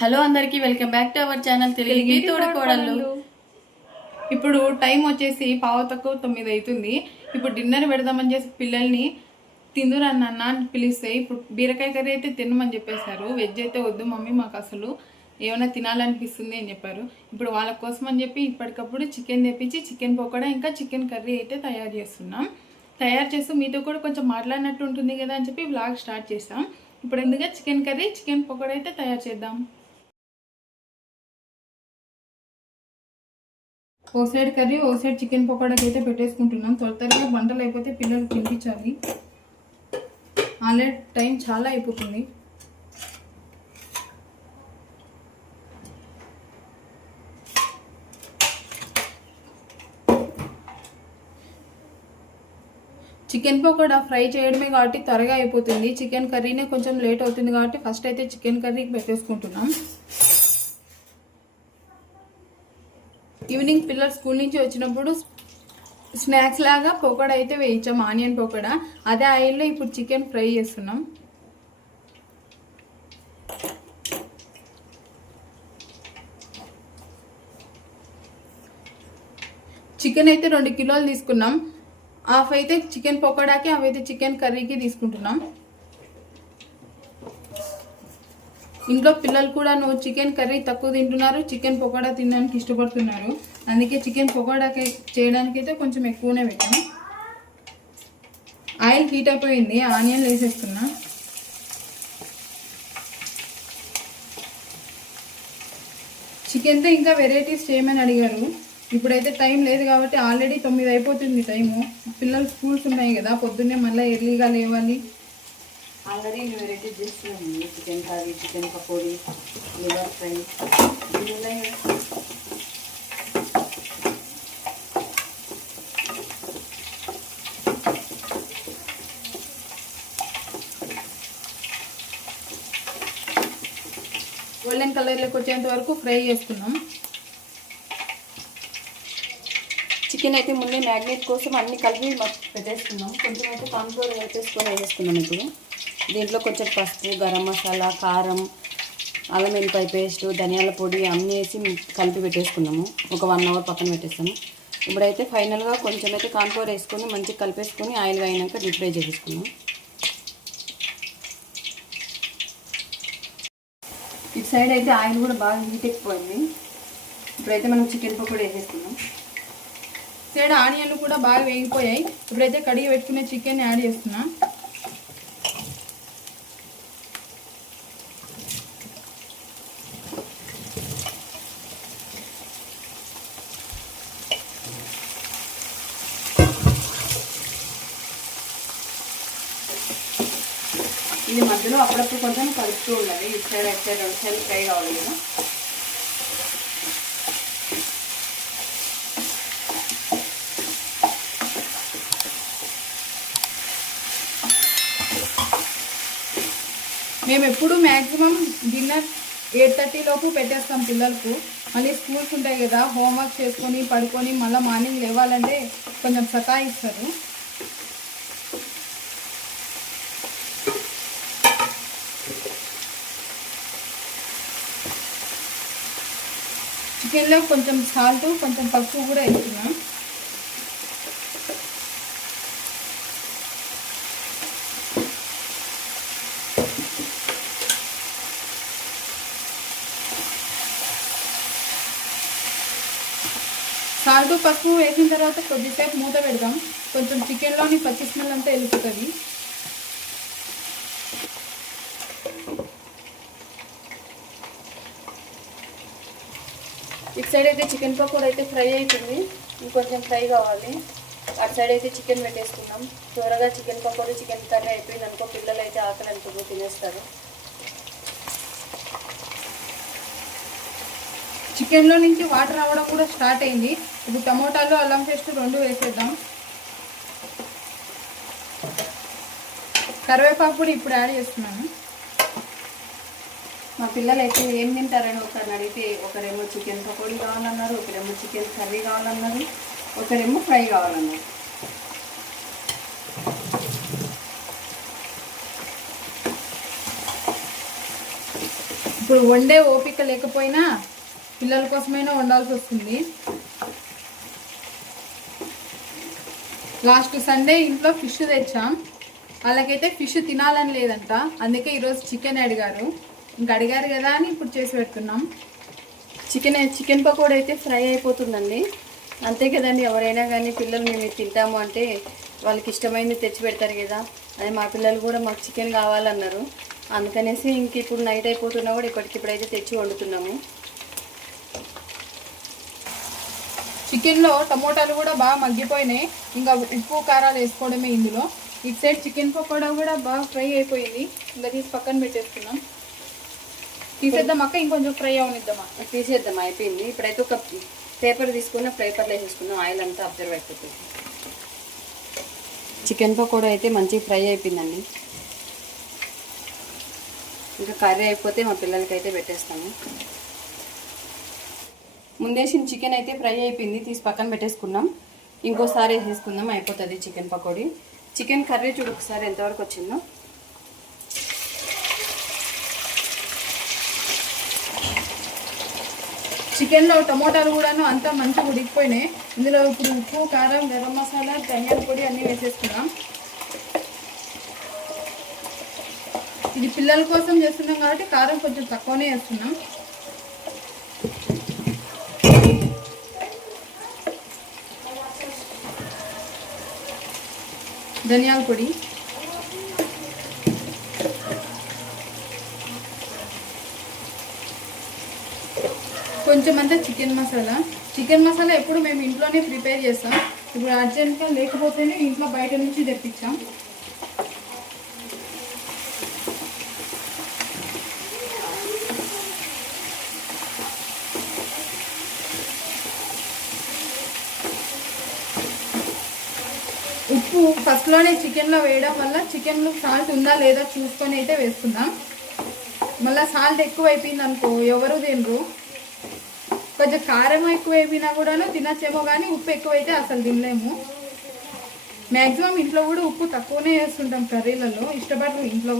Hello అందరికీ welcome back to our channel Telugu తోడుకోడళ్ళు ఇప్పుడు time వచ్చేసి పావు తక్కువ తొమ్మిది అవుతుంది ఇప్పుడు డిన్నర్ పెడదామని చేసి పిల్లల్ని తిందురన్న అన్న అని పిలిస్తే ఇప్పుడు బీరకాయ కర్రీ అయితే తినమని చెప్పేశారు. వెజ్ అయితే వద్దు మమ్మీ మాకు అసలు ఏమైనా తినాలనిపిస్తుంది అని చెప్పారు. ఇప్పుడు వాళ్ళ కోసం అని చెప్పి ఇప్పటికప్పుడు చికెన్ తెప్పించి చికెన్ పకోడా ఇంకా చికెన్ కర్రీ అయితే తయారు చేస్తున్నాం. తయారు చేస్తూ మీతో కూడా కొంచెం మాట్లాడినట్టు ఉంటుంది కదా అని చెప్పి వ్లాగ్ స్టార్ట్ చేస్తాం ఇప్పుడు ఎందుకంటే చికెన్ కర్రీ చికెన్ పకోడా అయితే తయారు చేద్దాం. ఓ సైడ్ కర్రీ ఓ సైడ్ చికెన్ పకోడాకి అయితే పెట్టేసుకుంటున్నాం. త్వర త్వరగా వంటలు అయిపోతే పిల్లలు తినిపించాలి. ఆల్రెడీ టైం చాలా అయిపోతుంది. చికెన్ పకోడా ఫ్రై చేయడమే కాబట్టి త్వరగా అయిపోతుంది. చికెన్ కర్రీనే కొంచెం లేట్ అవుతుంది కాబట్టి ఫస్ట్ అయితే చికెన్ కర్రీకి పెట్టేసుకుంటున్నాం. ఈవినింగ్ పిల్లలు స్కూల్ నుంచి వచ్చినప్పుడు స్నాక్స్ లాగా పకోడా అయితే వేయించాం ఆనియన్ పకోడా. అదే ఆయిల్లో ఇప్పుడు చికెన్ ఫ్రై చేస్తున్నాం. చికెన్ అయితే రెండు కిలోలు తీసుకున్నాం. హాఫ్ అయితే చికెన్ పకోడాకి హాఫ్ అయితే చికెన్ కర్రీకి తీసుకుంటున్నాం. ఇంట్లో పిల్లలు కూడా నువ్వు చికెన్ కర్రీ తక్కువ తింటున్నారు చికెన్ పకోడా తినడానికి ఇష్టపడుతున్నారు. అందుకే చికెన్ పకోడా చేయడానికి అయితే కొంచెం ఎక్కువనే పెట్టాను ఆయిల్ హీట్ అయిపోయింది ఆనియన్ వేసేస్తున్నా. చికెన్తో ఇంకా వెరైటీస్ చేయమని అడిగారు. ఇప్పుడైతే టైం లేదు కాబట్టి ఆల్రెడీ తొమ్మిది అయిపోతుంది టైము. పిల్లలు స్కూల్స్ ఉన్నాయి కదా పొద్దున్నే మళ్ళీ ఎర్లీగా లేవాలి. ఆల్రెడీ నేను వెరైటీ చేస్తున్నాను chicken curry chicken pakodi liver fry. ఇవి ఉన్నాయి. గోల్డెన్ కలర్లోకి వచ్చేంత వరకు ఫ్రై చేసుకున్నాం చికెన్ అయితే ముందే మ్యాగ్నేట్ కోసం అన్ని కలిపి మొత్తం పెట్టేసుకున్నాం కొంచెం అయితే కాన్ఫ్లోర్ వేసేసుకొని వేసేసుకున్నాం ఇప్పుడు. దీంట్లో కొంచెం పసుపు గరం మసాలా కారం అల్లం వెల్లిపాయ పేస్ట్ ధనియాల పొడి అన్నీ వేసి కలిపి పెట్టేసుకున్నాము. ఒక వన్ అవర్ పక్కన పెట్టేస్తాము. ఇప్పుడైతే ఫైనల్గా కొంచెం అయితే కాన్ఫ్లోర్ వేసుకొని మంచిగా కలిపేసుకొని ఆయిల్ అయినాక డీప్ ఫ్రై చేసేసుకున్నాం ఇటు సైడ్ అయితే ఆయిల్ కూడా బాగా హీట్ ఎక్కిపోయింది. ఇప్పుడైతే మనం చికెన్ పకోడీ వేసేసుకున్నాం సైడ్ ఆనియన్లు కూడా బాగా వేగిపోయాయి. ఇప్పుడైతే కడిగి పెట్టుకునే చికెన్ యాడ్ చేస్తున్నాం. ఇది మధ్యలో అప్పుడప్పుడు కొంచెం కలుపుతూ ఉండాలి. ఇటు సైడ్ అటు సైడ్ రెండు సైడ్ ఫ్రై కావాలి కదా. మేము ఎప్పుడు మ్యాక్సిమం డిన్నర్ ఎయిట్ థర్టీ లోపు పెట్టేస్తాం పిల్లలకు. మళ్ళీ స్కూల్స్ ఉంటాయి కదా హోంవర్క్ చేసుకొని పడుకొని మళ్ళీ మార్నింగ్ లేవాలంటే కొంచెం సతాయిస్తారు. చికెన్లో కొంచెం సాల్ట్ కొంచెం పసుపు కూడా వేస్తున్నాం సాల్ట్ పసుపు వేసిన తర్వాత కొద్దిసేపు మూత పెడదాం. కొంచెం చికెన్లోని పచ్చి స్మెల్ అంతా వెళ్ళిపోతుంది. ఇటు సైడ్ అయితే చికెన్ పకోడా అయితే ఫ్రై అవుతుంది. ఇంకొంచెం ఫ్రై కావాలి. అటు సైడ్ అయితే చికెన్ పెట్టేసుకున్నాం. త్వరగా చికెన్ పకోడీ చికెన్ కర్రీ అయిపోయింది అనుకో పిల్లలు అయితే ఆకలి అనుకో తినేస్తారు. చికెన్లో నుంచి వాటర్ రావడం కూడా స్టార్ట్ అయింది. ఇప్పుడు టమోటాలు అల్లం పేస్ట్ రెండు వేసేద్దాం. కరివేపాకు కూడా ఇప్పుడు యాడ్ చేస్తున్నాను. మా పిల్లలు అయితే ఏం తింటారని ఒకరిని అడిగితే ఒకరేమో చికెన్ పకోడీ కావాలన్నారు ఒకరేమో చికెన్ కర్రీ కావాలన్నారు ఒకరేమో ఫ్రై కావాలన్నారు. ఇప్పుడు వండే ఓపిక లేకపోయినా పిల్లల కోసమైనా వండాల్సి వస్తుంది. లాస్ట్ సండే ఇంట్లో ఫిష్ తెచ్చాం. వాళ్ళకైతే ఫిష్ తినాలని లేదంట. అందుకే ఈరోజు చికెన్ అడిగారు. ఇంకా అడిగారు కదా అని ఇప్పుడు చేసి పెడుతున్నాం. చికెన్ చికెన్ పకోడీ అయితే ఫ్రై అయిపోతుందండి. అంతే కదండి ఎవరైనా కానీ పిల్లలు మేము తింటాము అంటే వాళ్ళకి ఇష్టమైనది తెచ్చి పెడతారు కదా. అదే మా పిల్లలు కూడా మాకు చికెన్ కావాలన్నారు. అందుకనేసి ఇంక ఇప్పుడు నైట్ అయిపోతున్నా కూడా ఇప్పటికిప్పుడైతే తెచ్చి వండుతున్నాము. చికెన్లో టమోటాలు కూడా బాగా మగ్గిపోయినాయి. ఇంకా ఉప్పు కారాలు వేసుకోవడమే ఇందులో. ఇటు సైడ్ చికెన్ పకోడా కూడా బాగా ఫ్రై అయిపోయింది. ఇంకా తీసి పక్కన పెట్టేసుకున్నాం తీసేద్దాం అక్క? ఇంకొంచెం ఫ్రై అవనిద్దామా? తీసేద్దాం అయిపోయింది. ఇప్పుడైతే ఒక పేపర్ తీసుకున్న పేపర్లో వేసేసుకున్నాం ఆయిల్ అంతా అబ్జర్వ్ అయిపోతుంది. చికెన్ పకోడా అయితే మంచిగా ఫ్రై అయిపోయిందండి. ఇంకా కర్రీ అయిపోతే మా పిల్లలకి అయితే పెట్టేస్తాము. ముందేసిన చికెన్ అయితే ఫ్రై అయిపోయింది. తీసి పక్కన పెట్టేసుకున్నాం. ఇంకోసారి వేసేసుకుందాం. అయిపోతుంది చికెన్ పకోడీ. చికెన్ కర్రీ చూడు ఒకసారి ఎంతవరకు వచ్చిందో. చికెన్లో టమోటాలు కూడాను అంతా మంచిగా ఉడికిపోయినాయి. ఇందులో ఇప్పుడు ఉప్పు కారం గరం మసాలా ధనియాల పొడి అన్నీ వేసేసుకున్నాం ఇది పిల్లల కోసం చేస్తున్నాం కాబట్టి కారం కొంచెం తక్కువనే వేస్తున్నాం. ధనియాల పొడి. కొంచెం అంతా చికెన్ మసాలా. చికెన్ మసాలా ఎప్పుడు మేము ఇంట్లోనే ప్రిపేర్ చేస్తాం. ఇప్పుడు అర్జెంట్గా లేకపోతేనే ఇంట్లో బయట నుంచి తెప్పించాం. ఉప్పు ఫస్ట్లోనే చికెన్లో వేయడం వల్ల చికెన్లో సాల్ట్ ఉందా లేదా చూసుకొని అయితే వేసుకుందాం. మళ్ళీ సాల్ట్ ఎక్కువ అయిపోయింది అనుకో ఎవరు తినరు. కొంచెం కారం ఎక్కువ అయిపోయినా కూడాను తినచ్చేమో కానీ ఉప్పు ఎక్కువైతే అసలు తినలేము. మ్యాక్సిమం ఇంట్లో కూడా ఉప్పు తక్కువనే వేస్తుంటాం కర్రీలలో ఇష్టపడరు ఇంట్లో.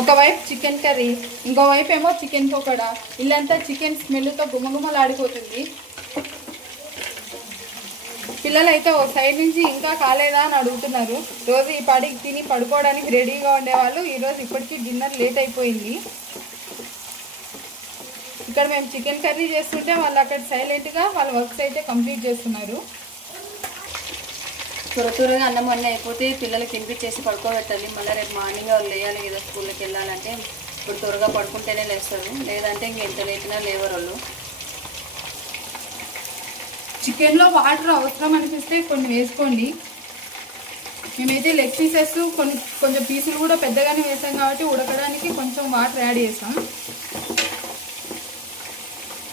ఒకవైపు చికెన్ కర్రీ ఇంకోవైపు ఏమో చికెన్ పకోడా. ఇల్లంతా చికెన్ స్మెల్తో గుమగుమలాడిపోతుంది. పిల్లలు అయితే ఓ సైడ్ నుంచి ఇంకా కాలేదా అని అడుగుతున్నారు. రోజు ఈ పాటికి తిని పడుకోవడానికి రెడీగా ఉండేవాళ్ళు. ఈరోజు ఇప్పటికీ డిన్నర్ లేట్ అయిపోయింది. ఇక్కడ మేము చికెన్ కర్రీ చేస్తుంటే వాళ్ళు అక్కడ సైలెంట్గా వాళ్ళ వర్క్స్ అయితే కంప్లీట్ చేస్తున్నారు. త్వర త్వరగా అన్నం అన్నీ అయిపోతే పిల్లలకి తినిపించేసి పడుకోబెట్టాలి. మళ్ళీ రేపు మార్నింగ్ వాళ్ళు లేయాలి కదా స్కూల్కి వెళ్ళాలంటే. ఇప్పుడు త్వరగా పడుకుంటేనే లేస్తారు. లేదంటే ఇంక ఎంత లేపినా లేవరు వాళ్ళు. చికెన్లో వాటర్ అవసరం అనిపిస్తే కొన్ని వేసుకోండి. మేమైతే లెగ్ పీసెస్ కొన్ని కొంచెం పీసులు కూడా పెద్దగానే వేసాం కాబట్టి ఉడకడానికి కొంచెం వాటర్ యాడ్ చేసాం.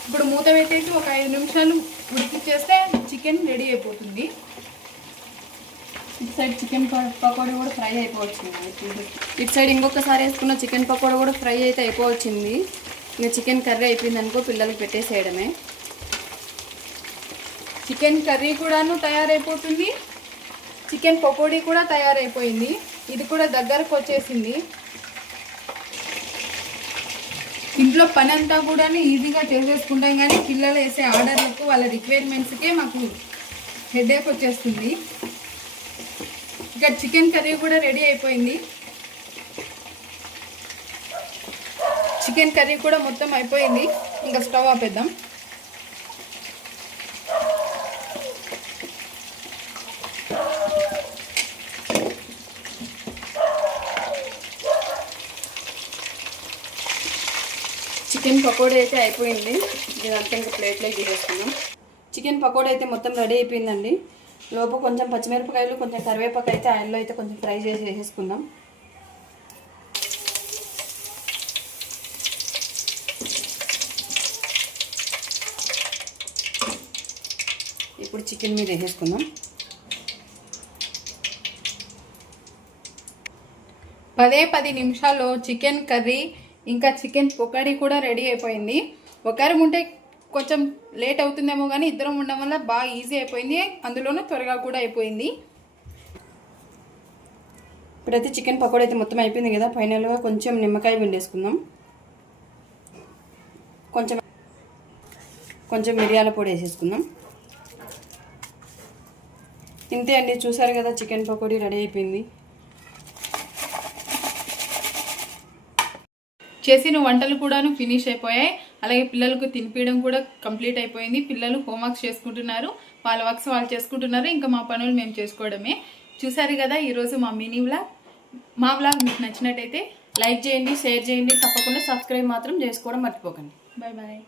ఇప్పుడు మూత పెట్టేసి ఒక ఐదు నిమిషాలు ఉడికిచ్చేస్తే చికెన్ రెడీ అయిపోతుంది. ఇటు సైడ్ చికెన్ పకోడీ కూడా ఫ్రై అయిపోవచ్చింది. ఇటు సైడ్ ఇంకొకసారి వేసుకున్న చికెన్ పకోడీ కూడా ఫ్రై అయితే అయిపోవచ్చింది. ఇంకా చికెన్ కర్రీ అయిపోయింది అనుకో పిల్లలకి పెట్టేసేయడమే. చికెన్ కర్రీ కూడాను తయారైపోతుంది. చికెన్ పకోడీ కూడా తయారైపోయింది. ఇది కూడా దగ్గరకు వచ్చేసింది. ఇంట్లో పని అంతా కూడా ఈజీగా చేసేసుకుంటాం కానీ పిల్లలు వేసే ఆర్డర్లకు వాళ్ళ రిక్వైర్మెంట్స్కే మాకు హెడేక్ వచ్చేస్తుంది. ఇక్కడ చికెన్ కర్రీ కూడా రెడీ అయిపోయింది. చికెన్ కర్రీ కూడా మొత్తం అయిపోయింది. ఇంకా స్టవ్ ఆపేద్దాం. చికెన్ పకోడీ అయితే అయిపోయింది. ఇదంతా ఇంకా ప్లేట్లోకి తీసేసుకున్నాం చికెన్ పకోడీ అయితే మొత్తం రెడీ అయిపోయిందండి. లోపు కొంచెం పచ్చిమిరపకాయలు కొంచెం కరివేపాకు అయితే ఆయిల్లో అయితే కొంచెం ఫ్రై చేసి వేసేసుకుందాం. ఇప్పుడు చికెన్ మీద వేసేసుకుందాం. పదే పది నిమిషాల్లో చికెన్ కర్రీ ఇంకా చికెన్ పొకడి కూడా రెడీ అయిపోయింది. ఒకరం ఉంటే కొంచెం లేట్ అవుతుందేమో కానీ ఇద్దరం ఉండడం వల్ల బాగా ఈజీ అయిపోయింది. అందులోనూ త్వరగా కూడా అయిపోయింది. ఇప్పుడైతే చికెన్ పకోడీ అయితే మొత్తం అయిపోయింది కదా ఫైనల్గా కొంచెం నిమ్మకాయ పిండేసుకుందాం. కొంచెం కొంచెం మిరియాల పొడి వేసేసుకుందాం. ఇంతే అండి చూసారు కదా చికెన్ పకోడీ రెడీ అయిపోయింది. చేసిన వంటలు కూడాను ఫినిష్ అయిపోయాయి. అలాగే పిల్లలకు తినిపించడం కూడా కంప్లీట్ అయిపోయింది. పిల్లలు హోంవర్క్స్ చేసుకుంటున్నారు. వాళ్ళ వర్క్స్ వాళ్ళు చేసుకుంటున్నారు. ఇంకా మా పనులు మేము చేసుకోవడమే. చూసారు కదా ఈరోజు మా మినీ వ్లాగ్. మా వ్లాగ్ మీకు నచ్చినట్టయితే లైక్ చేయండి షేర్ చేయండి. తప్పకుండా సబ్స్క్రైబ్ మాత్రం చేసుకోవడం మర్చిపోకండి. Bye bye.